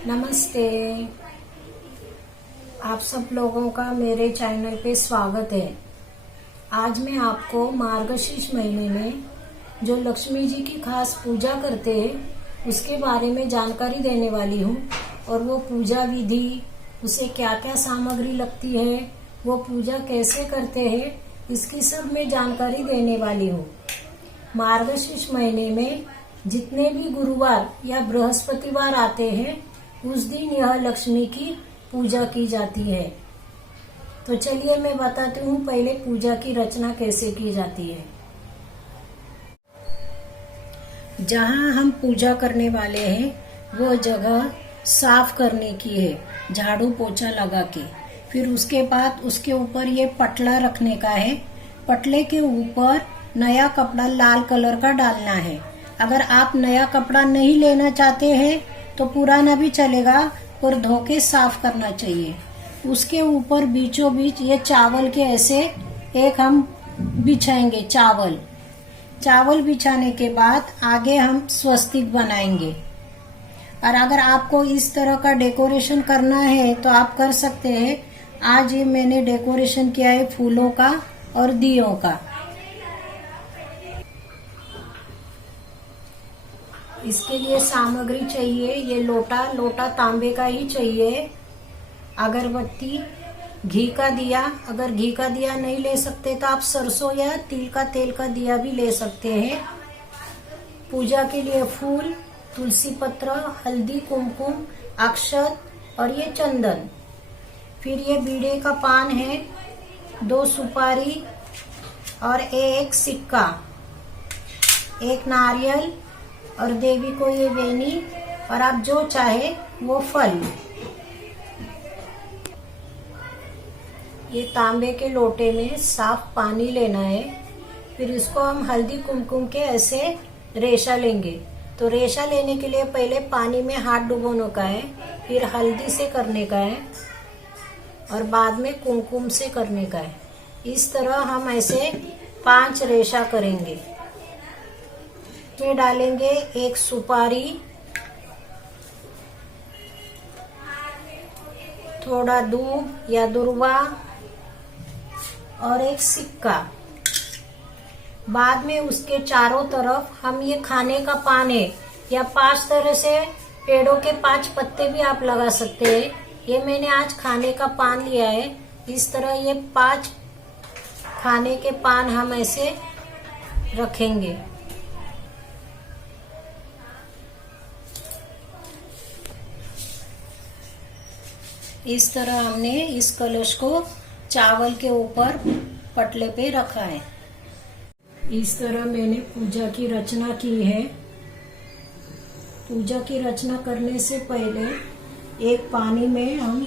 नमस्ते। आप सब लोगों का मेरे चैनल पे स्वागत है। आज मैं आपको मार्गशीर्ष महीने में जो लक्ष्मी जी की खास पूजा करते हैं उसके बारे में जानकारी देने वाली हूँ। और वो पूजा विधि, उसे क्या क्या सामग्री लगती है, वो पूजा कैसे करते हैं, इसकी सब मैं जानकारी देने वाली हूँ। मार्गशीर्ष महीने में जितने भी गुरुवार या बृहस्पतिवार आते हैं उस दिन यह लक्ष्मी की पूजा की जाती है। तो चलिए मैं बताती हूँ पहले पूजा की रचना कैसे की जाती है। जहाँ हम पूजा करने वाले हैं वो जगह साफ करने की है, झाड़ू पोछा लगा के। फिर उसके बाद उसके ऊपर ये पटला रखने का है। पटले के ऊपर नया कपड़ा लाल कलर का डालना है। अगर आप नया कपड़ा नहीं लेना चाहते हैं तो पुराना भी चलेगा, पर धो के साफ करना चाहिए। उसके ऊपर बीचों बीच ये चावल के ऐसे एक हम बिछाएंगे। चावल बिछाने के बाद आगे हम स्वस्तिक बनाएंगे। और अगर आपको इस तरह का डेकोरेशन करना है तो आप कर सकते हैं। आज ये मैंने डेकोरेशन किया है फूलों का और दियों का। इसके लिए सामग्री चाहिए, ये लोटा तांबे का ही चाहिए। अगरबत्ती, घी का दिया, अगर घी का दिया नहीं ले सकते तो आप सरसों या तिल का तेल का दिया भी ले सकते हैं। पूजा के लिए फूल, तुलसी पत्र, हल्दी, कुमकुम, अक्षत और ये चंदन। फिर ये बीड़े का पान है, 2 सुपारी और एक सिक्का, एक नारियल और देवी को ये वेनी, और आप जो चाहे वो फल। ये तांबे के लोटे में साफ पानी लेना है। फिर इसको हम हल्दी कुमकुम के ऐसे रेशा लेंगे। तो रेशा लेने के लिए पहले पानी में हाथ डुबोने का है, फिर हल्दी से करने का है और बाद में कुमकुम से करने का है। इस तरह हम ऐसे 5 रेशा करेंगे। में डालेंगे एक सुपारी, थोड़ा दूब या दुर्वा और एक सिक्का। बाद में उसके चारों तरफ हम ये खाने का पान है, या 5 तरह से पेड़ों के 5 पत्ते भी आप लगा सकते हैं। ये मैंने आज खाने का पान लिया है। इस तरह ये 5 खाने के पान हम ऐसे रखेंगे। इस तरह हमने इस कलश को चावल के ऊपर पटले पे रखा है। इस तरह मैंने पूजा की रचना की है। पूजा की रचना करने से पहले एक पानी में हम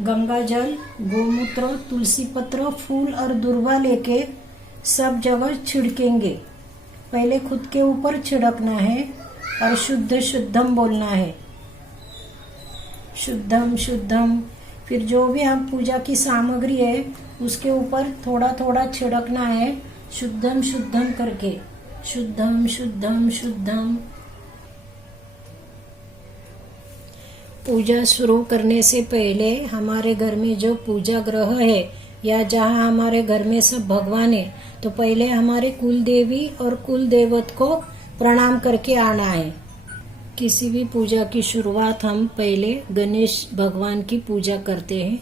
गंगा जल, गोमूत्र, तुलसी पत्र, फूल और दुर्वा लेके सब जगह छिड़केंगे। पहले खुद के ऊपर छिड़कना है और शुद्ध शुद्धम बोलना है, शुद्धम शुद्धम। फिर जो भी हम पूजा की सामग्री है उसके ऊपर थोड़ा थोड़ा छिड़कना है, शुद्धम शुद्धम करके, शुद्धम शुद्धम शुद्धम। पूजा शुरू करने से पहले हमारे घर में जो पूजा ग्रह है या जहाँ हमारे घर में सब भगवान है, तो पहले हमारे कुल देवी और कुल देवत को प्रणाम करके आना है। किसी भी पूजा की शुरुआत हम पहले गणेश भगवान की पूजा करते हैं।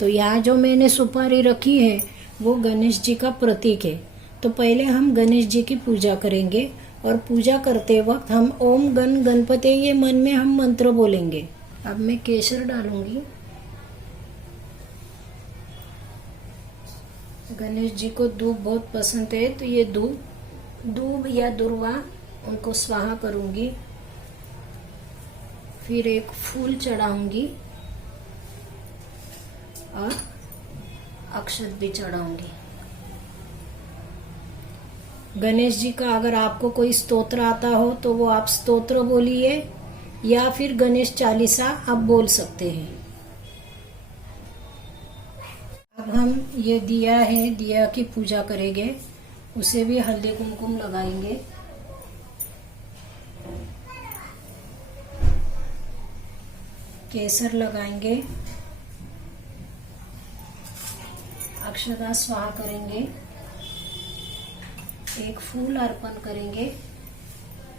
तो यहाँ जो मैंने सुपारी रखी है वो गणेश जी का प्रतीक है। तो पहले हम गणेश जी की पूजा करेंगे और पूजा करते वक्त हम ओम गण गणपते ये मन में हम मंत्र बोलेंगे। अब मैं केसर डालूंगी। गणेश जी को दूब बहुत पसंद है, तो ये दूब या दुर्वा उनको स्वाहा करूंगी। फिर एक फूल चढ़ाऊंगी और अक्षत भी चढ़ाऊंगी। गणेश जी का अगर आपको कोई स्तोत्र आता हो तो वो आप स्तोत्र बोलिए, या फिर गणेश चालीसा आप बोल सकते हैं। अब हम ये दिया है, दिया की पूजा करेंगे। उसे भी हल्दी कुमकुम लगाएंगे। केसर लगाएंगे, अक्षता स्वाहा करेंगे, एक फूल अर्पण करेंगे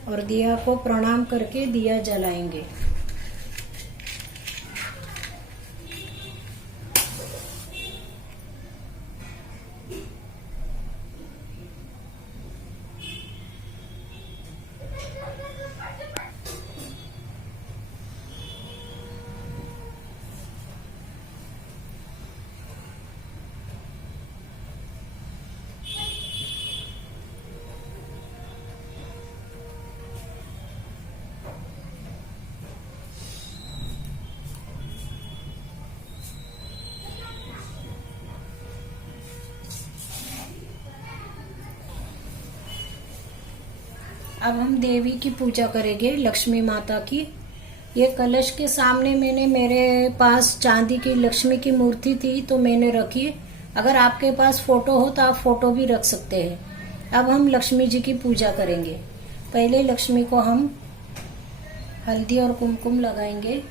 और दिया को प्रणाम करके दिया जलाएंगे। अब हम देवी की पूजा करेंगे, लक्ष्मी माता की। ये कलश के सामने मैंने, मेरे पास चांदी की लक्ष्मी की मूर्ति थी तो मैंने रखी। अगर आपके पास फोटो हो तो आप फोटो भी रख सकते हैं। अब हम लक्ष्मी जी की पूजा करेंगे। पहले लक्ष्मी को हम हल्दी और कुमकुम लगाएंगे।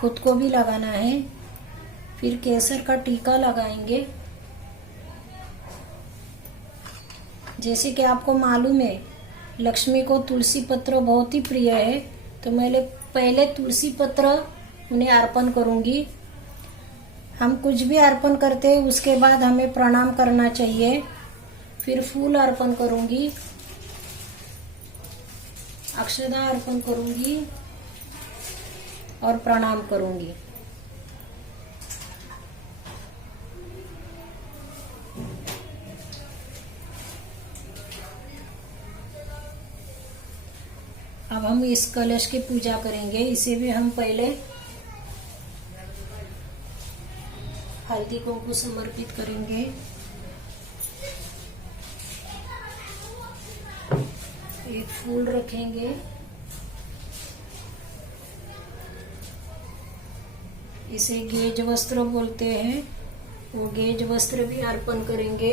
खुद को भी लगाना है। फिर केसर का टीका लगाएंगे। जैसे कि आपको मालूम है लक्ष्मी को तुलसी पत्र बहुत ही प्रिय है, तो मैं पहले तुलसी पत्र उन्हें अर्पण करूंगी। हम कुछ भी अर्पण करते हैं उसके बाद हमें प्रणाम करना चाहिए। फिर फूल अर्पण करूंगी, अक्षता अर्पण करूंगी और प्रणाम करूंगी। अब हम इस कलश की पूजा करेंगे। इसे भी हम पहले हल्दी कुमकुम समर्पित करेंगे। एक फूल रखेंगे, इसे गेज वस्त्र बोलते हैं, वो गेज वस्त्र भी अर्पण करेंगे।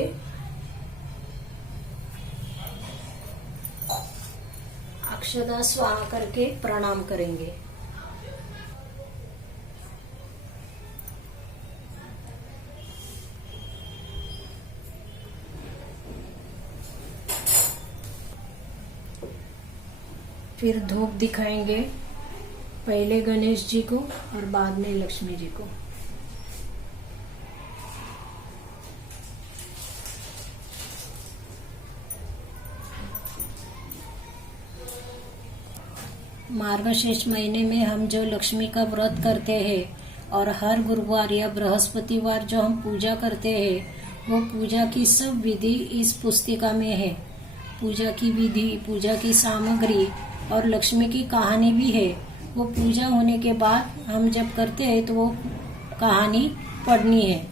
अक्षता स्वाहा करके प्रणाम करेंगे। फिर धूप दिखाएंगे, पहले गणेश जी को और बाद में लक्ष्मी जी को। मार्गशीर्ष महीने में हम जो लक्ष्मी का व्रत करते हैं और हर गुरुवार या बृहस्पतिवार जो हम पूजा करते हैं, वो पूजा की सब विधि इस पुस्तिका में है। पूजा की विधि, पूजा की सामग्री और लक्ष्मी की कहानी भी है। वो पूजा होने के बाद हम जब करते हैं तो वो कहानी पढ़नी है।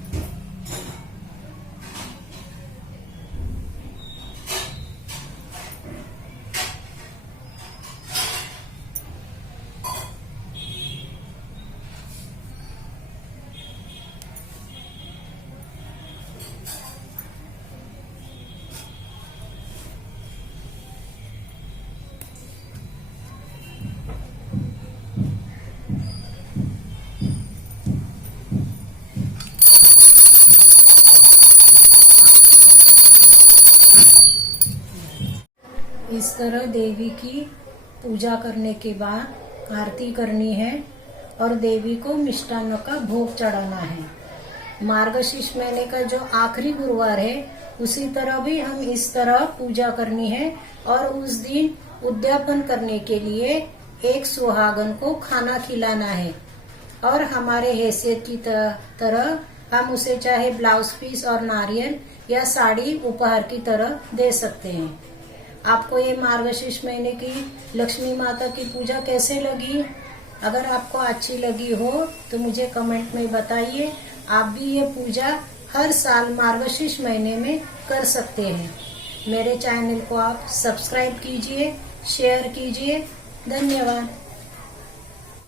इस तरह देवी की पूजा करने के बाद आरती करनी है और देवी को मिष्टान्न का भोग चढ़ाना है। मार्गशीर्ष महीने का जो आखिरी गुरुवार है उसी तरह भी हम इस तरह पूजा करनी है और उस दिन उद्यापन करने के लिए एक सुहागन को खाना खिलाना है और हमारे हैसियत की तरह हम उसे चाहे ब्लाउज पीस और नारियल या साड़ी उपहार की तरह दे सकते हैं। आपको ये मार्गशीर्ष महीने की लक्ष्मी माता की पूजा कैसे लगी? अगर आपको अच्छी लगी हो तो मुझे कमेंट में बताइए। आप भी ये पूजा हर साल मार्गशीर्ष महीने में कर सकते हैं। मेरे चैनल को आप सब्सक्राइब कीजिए, शेयर कीजिए। धन्यवाद।